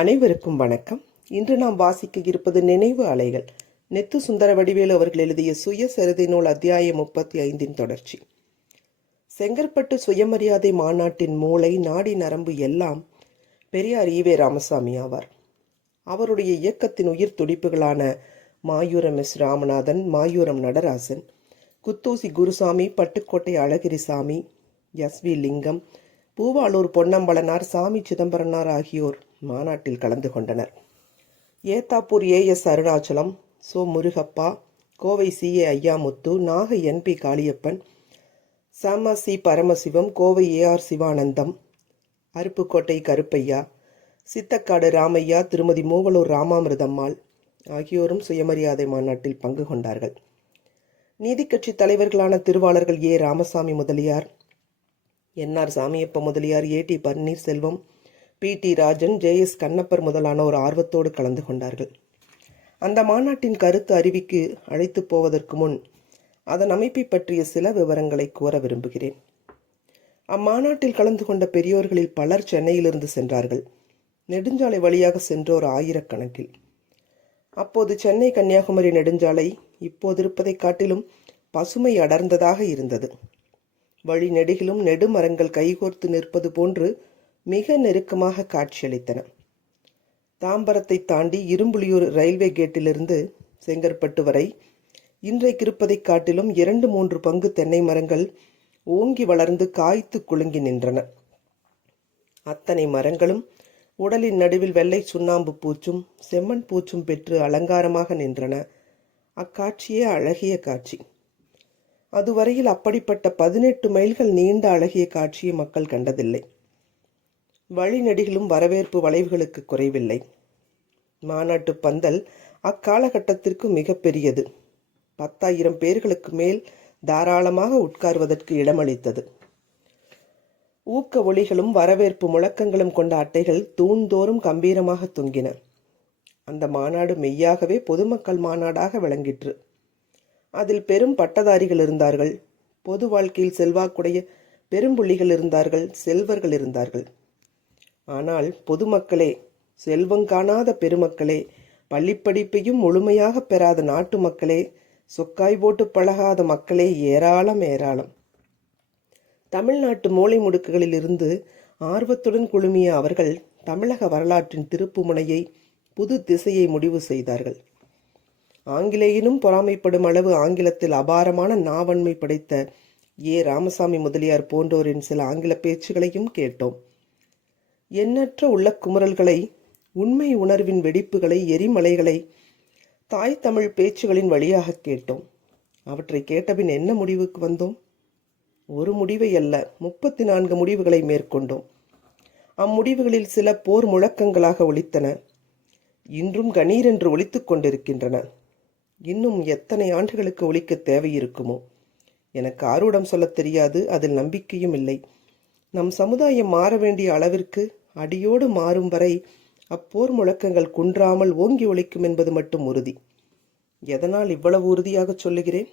அனைவருக்கும் வணக்கம். இன்று நாம் வாசிக்க இருப்பது நினைவு அலைகள். நெத்து சுந்தர வடிவேலு அவர்கள் எழுதிய சுயசரிதை நூல் அத்தியாயம் 35 தொடர்ச்சி. செங்கற்பட்டு சுயமரியாதை மாநாட்டின் மூளை நாடி நரம்பு எல்லாம் பெரியார் ஈவே ராமசாமி ஆவார். அவருடைய இயக்கத்தின் உயிர் துடிப்புகளான மாயூரம் எஸ் ராமநாதன், மாயூரம் நடராசன், குத்தூசி குருசாமி, பட்டுக்கோட்டை அழகிரிசாமி, எஸ்.வி. லிங்கம், பூவாளூர் பொன்னம்பலனார், சாமி சிதம்பரனார் ஆகியோர் மாநாட்டில் கலந்து கொண்டனர். ஏத்தாப்பூர் ஏ.எஸ். அருணாச்சலம், சோ. முருகப்பா, கோவை சி.ஏ. ஐயாமுத்து, நாகை என்.பி. காளியப்பன், சம. சி. பரமசிவம், கோவை ஏ.ஆர். சிவானந்தம், அருப்புக்கோட்டை கருப்பையா, சித்தக்காடு ராமையா, திருமதி மூவலூர் ராமாமிர்தம்மாள் ஆகியோரும் சுயமரியாதை மாநாட்டில் பங்கு கொண்டார்கள். நீதிக்கட்சி தலைவர்களான திருவாளர்கள் ஏ. ராமசாமி முதலியார், என்.ஆர். சாமியப்ப முதலியார், ஏ.டி. பன்னீர்செல்வம், பி.டி. ராஜன், ஜே.எஸ். கண்ணப்பர் முதலானோர் ஆர்வத்தோடு கலந்து கொண்டார்கள். அந்த மாநாட்டின் கருத்து அறிவிக்கு அழைத்து போவதற்கு முன் அதன் அமைப்பை பற்றிய சில விவரங்களை கூற விரும்புகிறேன். அம்மாநாட்டில் கலந்து கொண்ட பெரியோர்களில் பலர் சென்னையிலிருந்து சென்றார்கள். நெடுஞ்சாலை வழியாக சென்றோர் ஆயிரக்கணக்கில். அப்போது சென்னை கன்னியாகுமரி நெடுஞ்சாலை இப்போது இருப்பதை காட்டிலும் பசுமை அடர்ந்ததாக இருந்தது. வழி நெடுகிலும் நெடுமரங்கள் கைகோர்த்து நிற்பது போன்று மிக நெருக்கமாக காட்சியளித்தன. தாம்பரத்தை தாண்டி இரும்புலியூர் ரயில்வே கேட்டிலிருந்து செங்கற்பட்டு வரை இன்றைக்கு இருப்பதை காட்டிலும் 2-3 பங்கு தென்னை மரங்கள் ஓங்கி வளர்ந்து காய்த்து குலுங்கி நின்றன. அத்தனை மரங்களும் உடலின் நடுவில் வெள்ளை சுண்ணாம்பு பூச்சும் செம்மண் பூச்சும் பெற்று அலங்காரமாக நின்றன. அக்காட்சியே அழகிய காட்சி. அதுவரையில் அப்படிப்பட்ட 18 மைல்கள் நீண்ட அழகிய காட்சியை மக்கள் கண்டதில்லை. வழிநெடுகிலும் வரவேற்பு வளைவுகளுக்கு குறைவில்லை. மாநாட்டு பந்தல் அக்காலகட்டத்திற்கு மிக பெரியது. 10,000 பேர்களுக்கு மேல் தாராளமாக உட்கார்வதற்கு இடமளித்தது. ஊக்க ஒளிகளும் வரவேற்பு முழக்கங்களும் கொண்ட அட்டைகள் தூண்தோறும் கம்பீரமாக தொங்கின. அந்த மாநாடு மெய்யாகவே பொதுமக்கள் மாநாடாக விளங்கிற்று. அதில் பெரும் பட்டதாரிகள் இருந்தார்கள், பொது வாழ்க்கையில் செல்வாக்குடைய பெரும்புள்ளிகள் இருந்தார்கள், செல்வர்கள் இருந்தார்கள். ஆனால் பொதுமக்களே, செல்வங்காணாத பெருமக்களே, பள்ளிப்படிப்பையும் முழுமையாக பெறாத நாட்டு மக்களே, சொக்காய் போட்டு பழகாத மக்களே ஏராளம் ஏராளம். தமிழ்நாட்டு மூலை முடுக்குகளில் இருந்து ஆர்வத்துடன் குழுமிய அவர்கள் தமிழக வரலாற்றின் திருப்பு முனையை, புது திசையை முடிவு செய்தார்கள். ஆங்கிலேயனும் பொறாமைப்படும் அளவு ஆங்கிலத்தில் அபாரமான நாவன்மை படைத்த ஏ. ராமசாமி முதலியார் போன்றோரின் சில ஆங்கில பேச்சுகளையும் கேட்டோம். எண்ணற்ற உள்ள குமுறல்களை, உண்மை உணர்வின் வெடிப்புகளை, எரிமலைகளை தாய் தமிழ் பேச்சுகளின் வழியாக கேட்டோம். அவற்றை கேட்டபின் என்ன முடிவுக்கு வந்தோம்? ஒரு முடிவை அல்ல, 34 முடிவுகளை மேற்கொண்டோம். அம்முடிவுகளில் சில போர் முழக்கங்களாக ஒலித்தன. இன்றும் கணீரென்று ஒலித்துக் கொண்டிருக்கின்றன. இன்னும் எத்தனை ஆண்டுகளுக்கு ஒலிக்க தேவையிருக்குமோ? எனக்கு ஆரூடம் சொல்ல தெரியாது, அதில் நம்பிக்கையும் இல்லை. நம் சமுதாயம் மாற வேண்டிய அளவிற்கு அடியோடு மாறும் வரை அப்போர் முழக்கங்கள் குன்றாமல் ஓங்கி ஒலிக்கும் என்பது மட்டும் உறுதி. எதனால் இவ்வளவு உறுதியாக சொல்லுகிறேன்?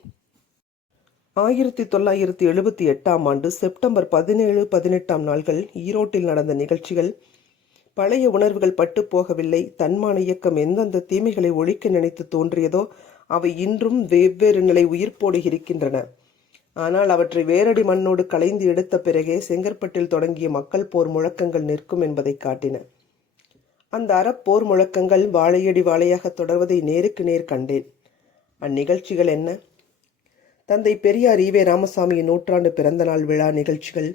1978ஆம் ஆண்டு செப்டம்பர் 17, 18ஆம் நாள்கள் ஈரோட்டில் நடந்த நிகழ்ச்சிகள் பழைய உணர்வுகள் பட்டு போகவில்லை. தன்மான இயக்கம் எந்தெந்த தீமைகளை ஒழிக்க நினைத்து தோன்றியதோ அவை இன்றும் வெவ்வேறு நிலை உயிர்ப்போடு இருக்கின்றன. ஆனால் அவற்றை வேரடி மண்ணோடு களைந்து எடுத்த பிறகே செங்கற்பட்டில் தொடங்கிய மக்கள் போர் முழக்கங்கள் நிற்கும் என்பதை காட்டின. அந்த அறப்போர் முழக்கங்கள் வாழையடி வாழையாக தொடர்வதை நேருக்கு நேர் கண்டேன். அந்நிகழ்ச்சிகள் என்ன? தந்தை பெரியார் ஈவே ராமசாமியின் 100ஆண்டு பிறந்த நாள் விழா நிகழ்ச்சிகள்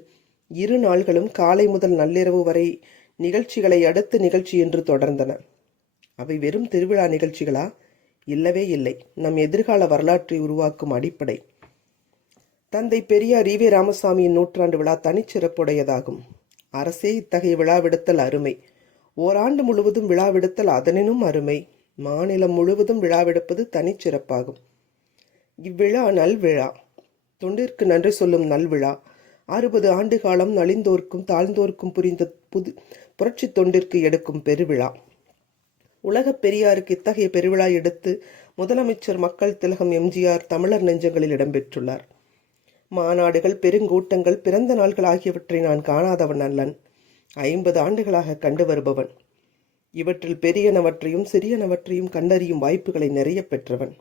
2 நாள்களும் காலை முதல் நள்ளிரவு வரை நிகழ்ச்சிகளை அடுத்த நிகழ்ச்சி என்று தொடர்ந்தன. அவை வெறும் திருவிழா நிகழ்ச்சிகளா? இல்லவே இல்லை. நம் எதிர்கால வரலாற்றை உருவாக்கும் அடிப்படை. தந்தை பெரியார் ஈவே ராமசாமியின் 100ஆண்டு விழா தனிச்சிறப்புடையதாகும். அரசே இத்தகைய விழாவிடுத்தல் அருமை. ஓராண்டு முழுவதும் விழாவிடுத்தல் அதனினும் அருமை. மாநிலம் முழுவதும் விழாவெடுப்பது தனிச்சிறப்பாகும். இவ்விழா நல்விழா, தொண்டிற்கு நன்றி சொல்லும் நல்விழா. 60 ஆண்டு காலம் நலிந்தோர்க்கும் தாழ்ந்தோர்க்கும் புரிந்த புரட்சி தொண்டிற்கு எடுக்கும் பெருவிழா. உலகப் பெரியாருக்கு இத்தகைய பெருவிழா எடுத்து முதலமைச்சர் மக்கள் திலகம் எம்.ஜி.ஆர். தமிழர் நெஞ்சங்களில் இடம்பெற்றுள்ளார். மாநாடுகள், பெருங்கூட்டங்கள், பிறந்த நாள்கள் ஆகியவற்றை நான் காணாதவன் அல்லன். 50 ஆண்டுகளாக கண்டு வருபவன். இவற்றில் பெரியனவற்றையும் சிறியனவற்றையும் கண்டறியும் வாய்ப்புகளை நிறைய பெற்றவன்.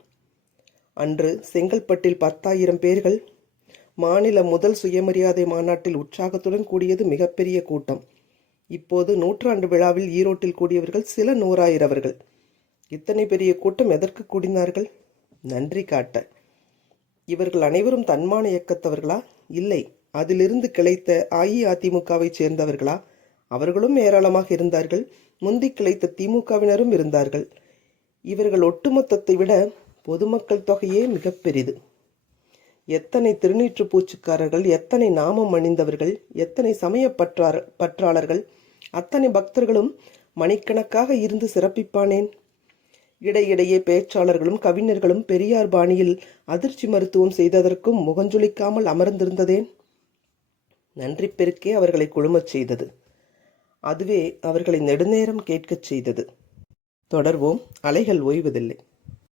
அன்று செங்கல்பட்டில் 10,000 பேர்கள் மாநில முதல் சுயமரியாதை மாநாட்டில் உற்சாகத்துடன் கூடியது மிகப்பெரிய கூட்டம். இப்போது 100ஆண்டு விழாவில் ஈரோட்டில் கூடியவர்கள் சில நூறாயிரவர்கள். இத்தனை பெரிய கூட்டம் எதற்கு கூடினார்கள்? நன்றி காட்ட. இவர்கள் அனைவரும் தன்மான இயக்கத்தவர்களா? இல்லை. அதிலிருந்து கிளைத்த அஇஅதிமுகவை சேர்ந்தவர்களா? அவர்களும் ஏராளமாக இருந்தார்கள். முந்தி கிளைத்த திமுகவினரும் இருந்தார்கள். இவர்கள் ஒட்டுமொத்தத்தை விட பொதுமக்கள் தொகையே மிக பெரிது. எத்தனை திருநீற்று பூச்சுக்காரர்கள், எத்தனை நாமம் அணிந்தவர்கள், எத்தனை சமய பற்றாளர்கள், அத்தனை பக்தர்களும் மணிக்கணக்காக இருந்து சிறப்பிப்பானேன். இடையிடையே பேச்சாளர்களும் கவிஞர்களும் பெரியார் பாணியில் அதிர்ச்சி மருத்துவம் செய்ததற்கும் முகஞ்சொலிக்காமல் அமர்ந்திருந்ததேன். நன்றி பெருக்கே அவர்களை குழுமச் செய்தது. அதுவே அவர்களை நெடுநேரம் கேட்கச் செய்தது. தொடர்வோம். அலைகள் ஓய்வதில்லை.